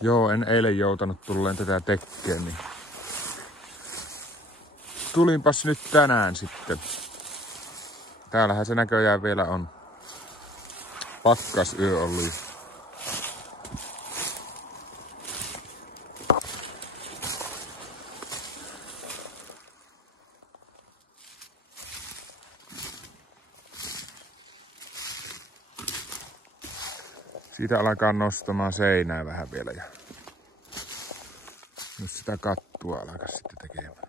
Joo, en eilen joutanut tulleen tätä tekemään, niin tulinpas nyt tänään sitten. Täällähän se näköjään vielä on pakkasyö ollut. Siitä alkaa nostamaan seinää vähän vielä ja nyt sitä kattua alkaa sitten tekemään.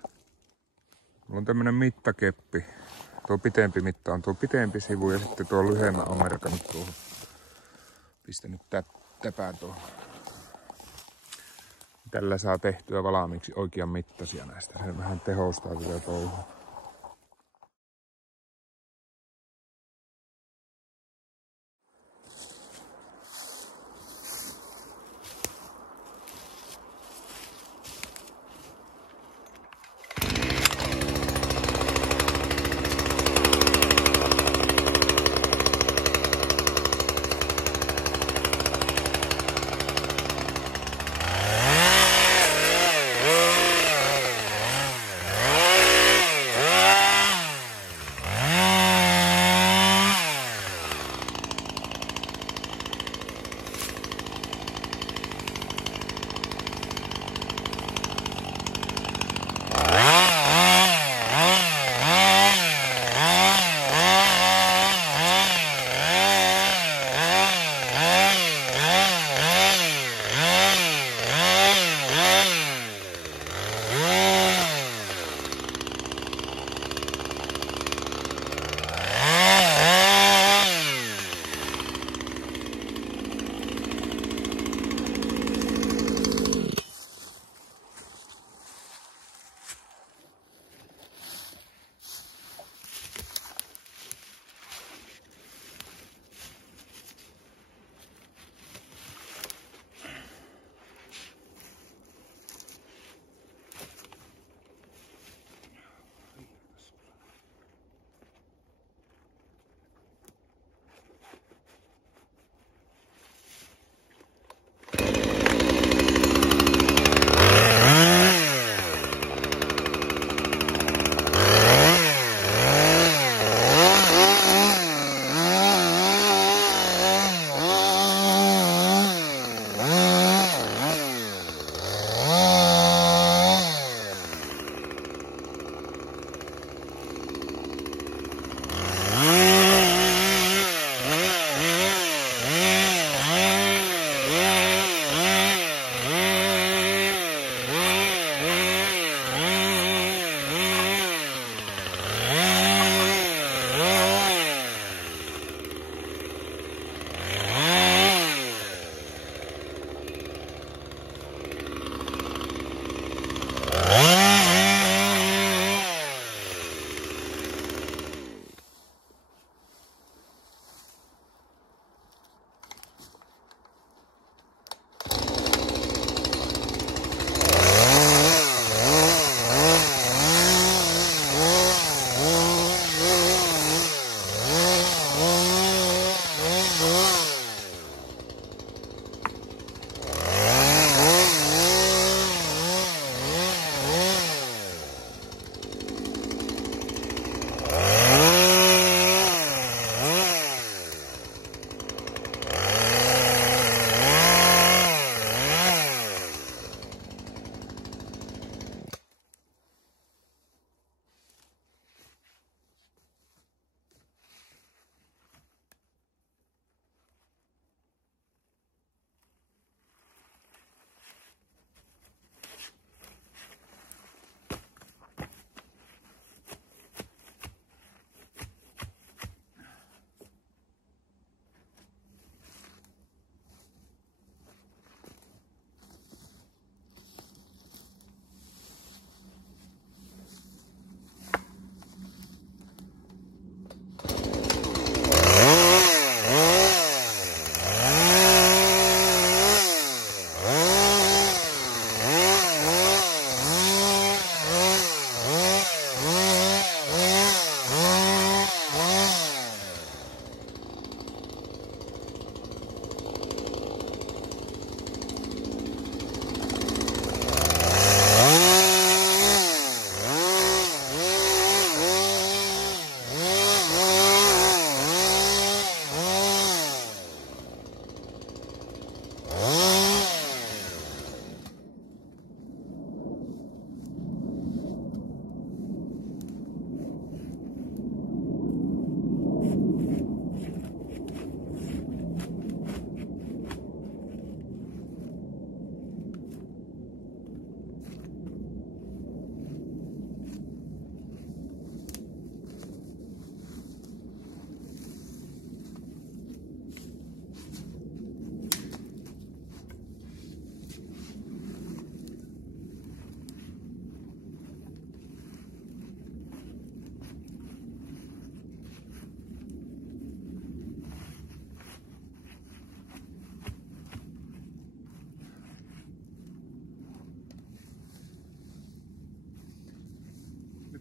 Mulla on tämmönen mittakeppi. Tuo pitempi mitta on tuo pitempi sivu ja sitten tuo lyhyemmän on merkannut tuohon. Pistänyt täpään tuohon. Tällä saa tehtyä valmiiksi oikean mittaisia näistä. Se vähän tehostaa tätä touhua.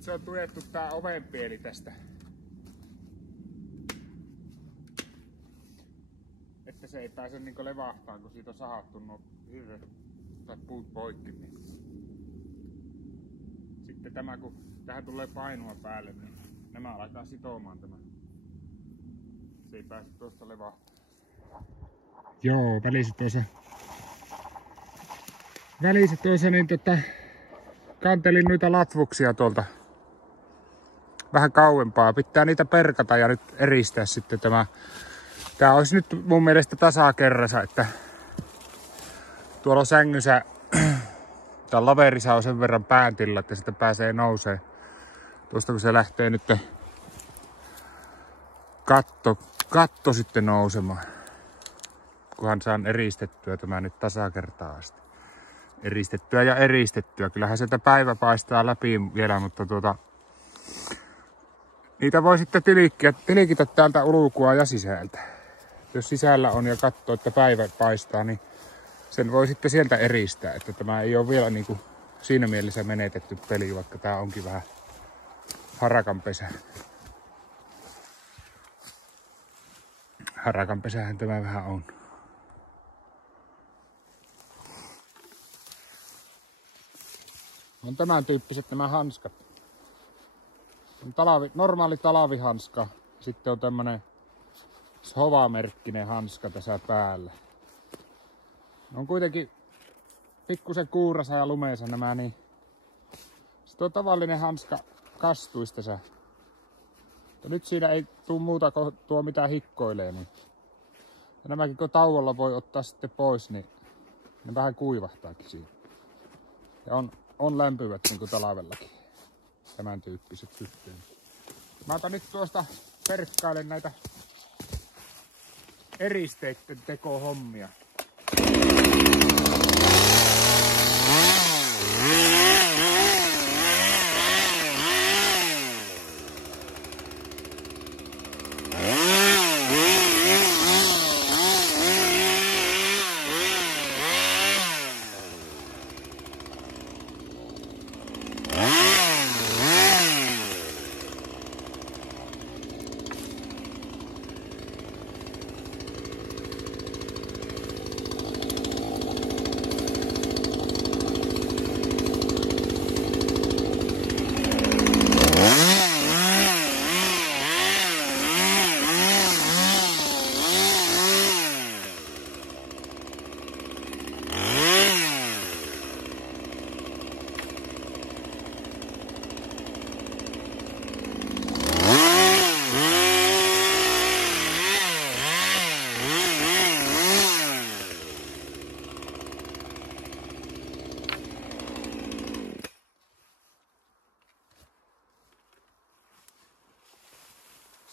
se on tuettu tää ovenpieli tästä. Että se ei pääse niinku levahtaan, kun siitä on sahattu nuo hirret tai puut poikki. Niin. Sitten tämä, kun tähän tulee painoa päälle, niin nämä alkaa sitomaan tämä. Se ei pääse tuosta levahtaan. Joo, välissä tuossa niin kantelin noita latvuksia tuolta vähän kauempaa. Pitää niitä perkata ja nyt eristää sitten tämä. Tää olisi nyt mun mielestä tasakerrassa, että tuolla sängyssä tää laverissa on sen verran pääntillä, että sitä pääsee nousee. Tuosta kun se lähtee nyt katto sitten nousemaan. Kunhan saan eristettyä tämä nyt tasakertaa asti. Eristettyä ja eristettyä. Kyllähän sieltä päivä paistaa läpi vielä, mutta niitä voi sitten tilikitä täältä ulkoa ja sisältä. Jos sisällä on ja katsoo, että päivä paistaa, niin sen voi sitten sieltä eristää. Että tämä ei ole vielä niinku siinä mielessä menetetty peli, vaikka tää onkin vähän harakanpesä. Harakanpesähän tämä vähän on. On tämän tyyppiset nämä hanskat. On normaali talvihanska. Sitten on tämmönen Shova-merkkinen hanska tässä päällä. Ne on kuitenkin pikkusen kuurassa ja lumeessa nämä, niin sitten on tavallinen hanska kastuisi tässä. Mutta nyt siinä ei tule muuta kuin tuo mitä hikkoilee. Niin. Ja nämäkin kun tauolla voi ottaa sitten pois, niin ne vähän kuivahtaakin siinä. Ja on lämpivät niin kuin talvellakin. Tämän tyyppiset systeemit. Mä otan nyt tuosta perkkailen näitä eristeitten tekohommia.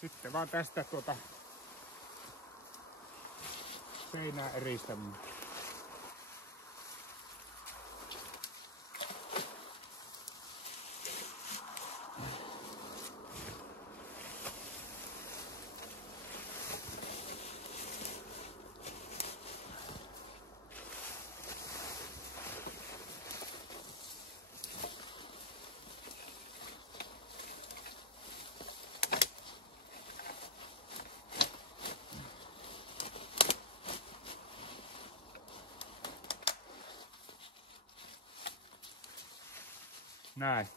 Sitten vaan tästä seinää eristämme. Näin.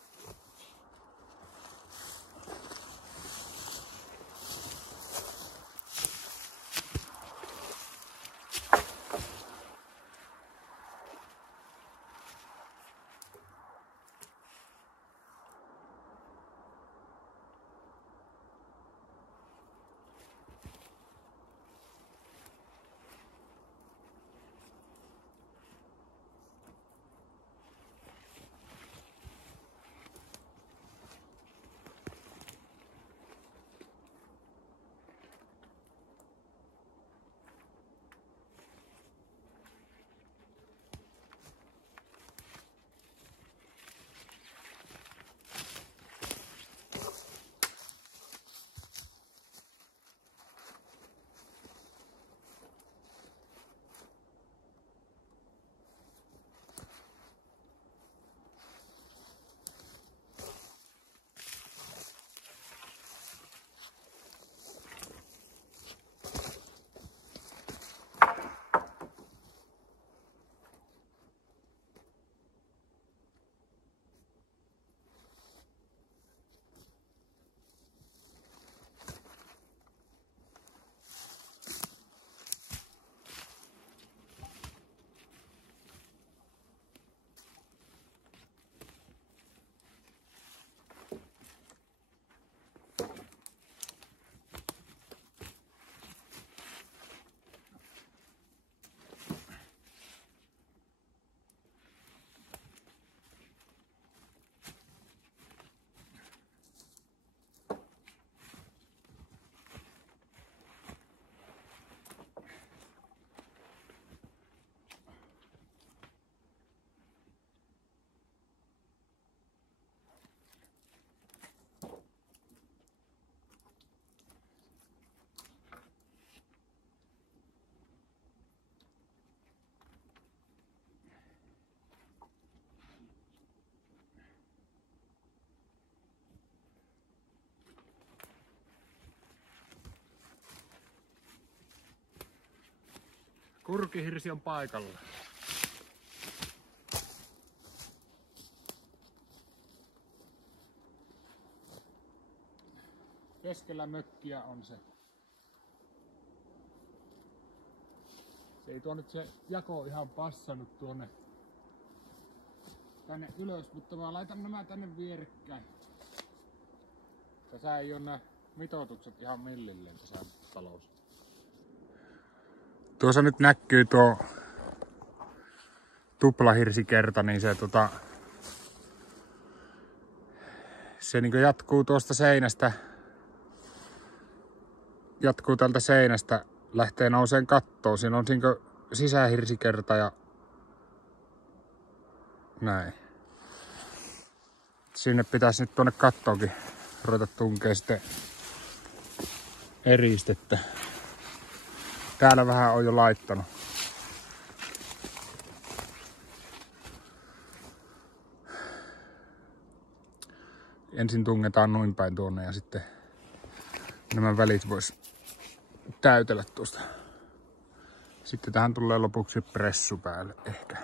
Kurkihirsi on paikalla. Keskellä mökkiä on se. Se ei tuo nyt se jako ihan passannut tänne ylös, mutta mä laitan nämä tänne vierekkäin. Tässä ei ole nämä mitoitukset ihan millilleen tässä talossa. Tuossa nyt näkyy tuo tuplahirsikerta, niin se niin jatkuu tuosta seinästä. Jatkuu tältä seinästä, lähtee nouseen kattoon. Siinä on sisähirsikerta ja näin. Sinne pitäisi nyt tuonne kattoonkin ruveta tunkea sitten eristettä. Täällä vähän on jo laittanut. Ensin tungetaan noin päin tuonne ja sitten nämä välit vois täytellä tuosta. Sitten tähän tulee lopuksi pressu päälle ehkä.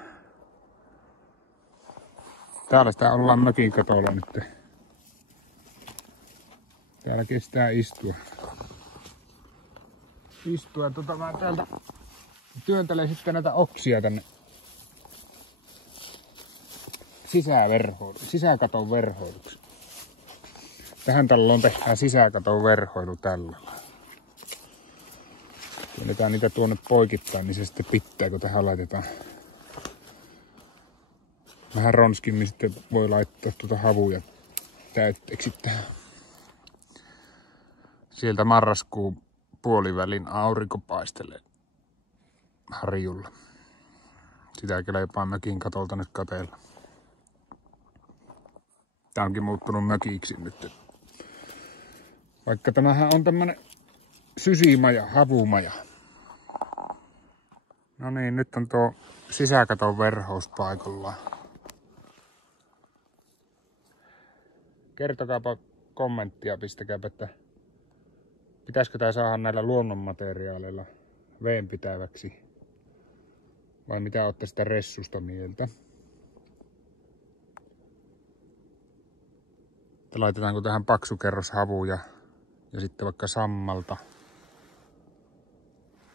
Täällä sitä ollaan mökin katolla nyt. Täällä kestää istua. Mä täältä työntelen sitten näitä oksia tänne sisäkaton verhoiluksi. Tähän taloon tehdään sisäkaton verhoilu tällä. Työnnetään niitä tuonne poikittain, niin se sitten pitää, kun tähän laitetaan. Vähän ronskimmin sitten voi laittaa tuota havuja täytteeksi tähän. Sieltä marraskuun puolivälin aurinko paistelee harjulla. Sitä kelepaa mökin katolta nyt kateella. Tää onkin muuttunut mökiksi nyt. Vaikka tämähän on tämmönen sysimaja, havumaja. No niin, nyt on tuo sisäkaton verhous paikallaan. Kertokaapa kommenttia, pistäkääpä, että pitäisikö tää saada näillä luonnonmateriaaleilla veenpitäväksi? Vai mitä ootte sitä ressusta mieltä? Että laitetaanko tähän paksu kerros havuja ja sitten vaikka sammalta?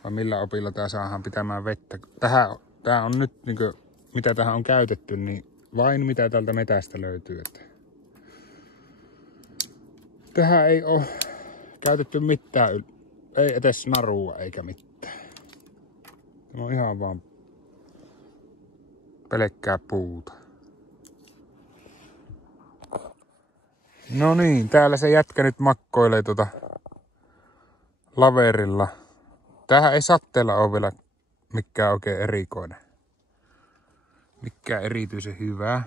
Vai millä opilla tää saadaan pitämään vettä? Tää on nyt, niin kuin, mitä tähän on käytetty, niin vain mitä tältä metästä löytyy. Että tähän ei oo käytetty mitään, ei edes narua eikä mitään. Tämä on ihan vaan pelkkää puuta. No niin, täällä se jätkä nyt makkoilee laverilla. Tämähän ei satteella ole vielä mikään oikein erikoinen. Mikään erityisen hyvää.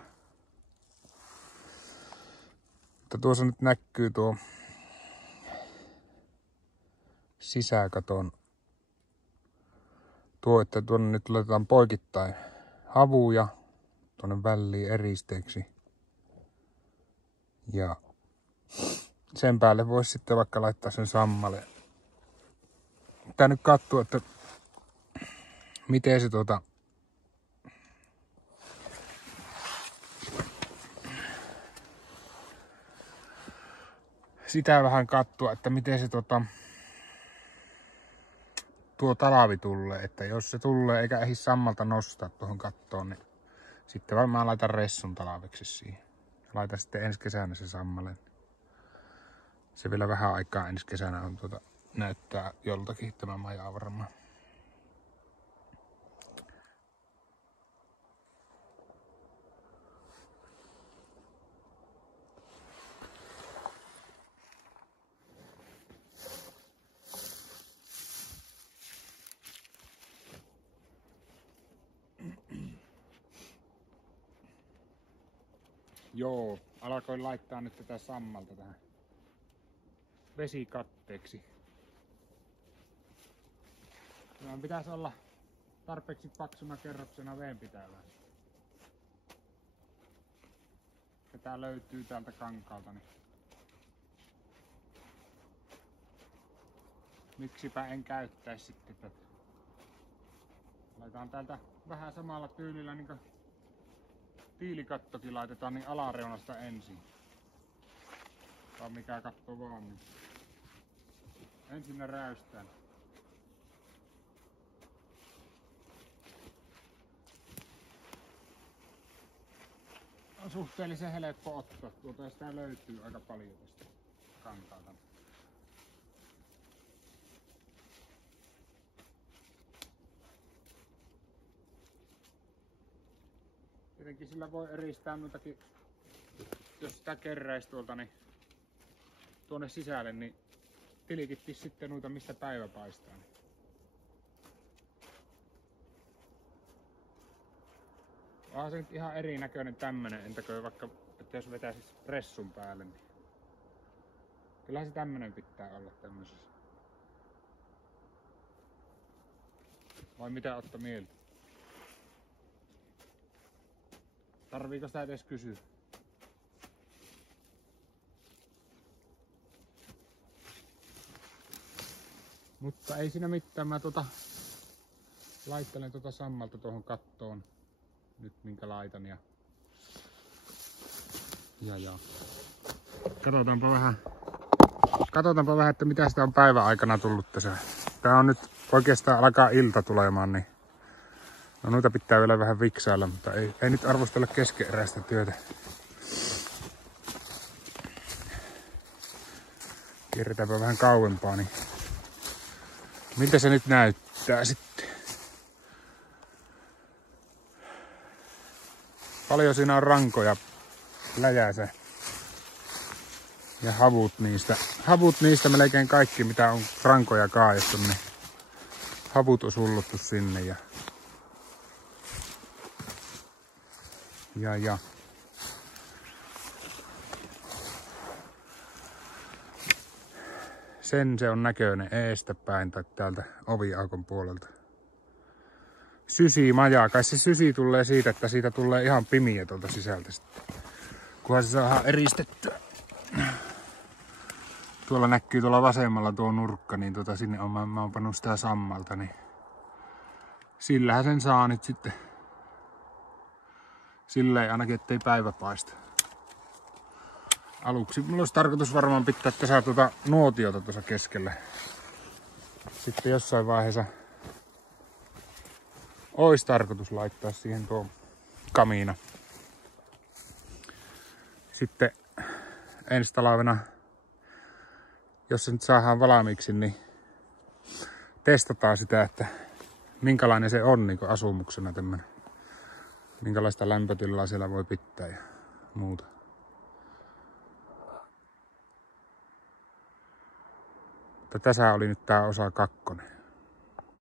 Mutta tuossa nyt näkyy tuo sisäkaton. Että tuonne nyt laitetaan poikittain havuja tuonne väliin eristeeksi. Ja sen päälle voisi sitten vaikka laittaa sen sammaleen. Tää nyt katsoo, että miten se sitä vähän katsoa, että miten se tuo talvi tulee, että jos se tulee eikä ehdi sammalta nostaa tuohon kattoon, niin sitten varmaan laitan ressun talveksi siihen. Laitan sitten ensi kesänä se sammaleen. Se vielä vähän aikaa ensi kesänä on näyttää joltakin tämä maja varmaan. Joo, alkoin laittaa nyt tätä sammalta tähän vesikatteeksi. Tämä pitäisi olla tarpeeksi paksuna kerroksena veenpitävää. Ja tää löytyy täältä kankaalta, niin miksipä en käyttäisi sitten tätä. Laitetaan täältä vähän samalla tyylillä niin kuin tiilikattokin laitetaan niin alareunasta ensin. Tai mikä katto vaan. Niin. Ensin ne räystään. On suhteellisen helppo ottaa. Tuota sitä löytyy aika paljon tästä kankaalta. Tietenkin sillä voi eristää noitakin, jos sitä keräisi tuolta niin tuonne sisälle, niin tilikittis sitten noita mistä päivä paistaa. Onhan se nyt ihan erinäköinen tämmönen, entäkö vaikka, että jos vetäisis pressun päälle, niin kyllähän se tämmönen pitää olla tämmöisessä. Vai mitä Otto mieltä? Tarviiko sitä edes kysyä? Mutta ei siinä mitään, mä laittelen sammalta tuohon kattoon nyt minkä laitan ja katsotaanpa vähän, että mitä sitä on päivän aikana tullut tässä. Tää on nyt oikeastaan alkaa ilta tulemaan, niin no noita pitää vielä vähän viksailla, mutta ei nyt arvostella keskeneräistä työtä. Kierretäänpä vähän kauempaa, niin miltä se nyt näyttää sitten? Paljon siinä on rankoja läjässä ja havut niistä melkein kaikki mitä on rankoja kaadettu, niin havut on sullottu sinne ja se on näköinen eestä päin tai täältä oviaukon puolelta. Sysimaja, kai se sysi tulee siitä, että siitä tulee ihan pimiä tuolta sisältä sitten. Kunhan se saadaan eristettyä. Tuolla näkyy tuolla vasemmalla tuo nurkka, niin sinne mä oon pannut sitä sammalta, niin sillähän sen saa nyt sitten. Silleen ainakin ettei päivä paista. Aluksi mulla olisi tarkoitus varmaan pitää tässä nuotiota tuossa keskellä. Sitten jossain vaiheessa olisi tarkoitus laittaa siihen tuo kamiina. Sitten ensi talvena, jos se nyt saadaan valmiiksi, niin testataan sitä, että minkälainen se on niin asumuksena tämmönen. Minkälaista lämpötilaa siellä voi pitää ja muuta. Mutta tässä oli nyt tää osa 2.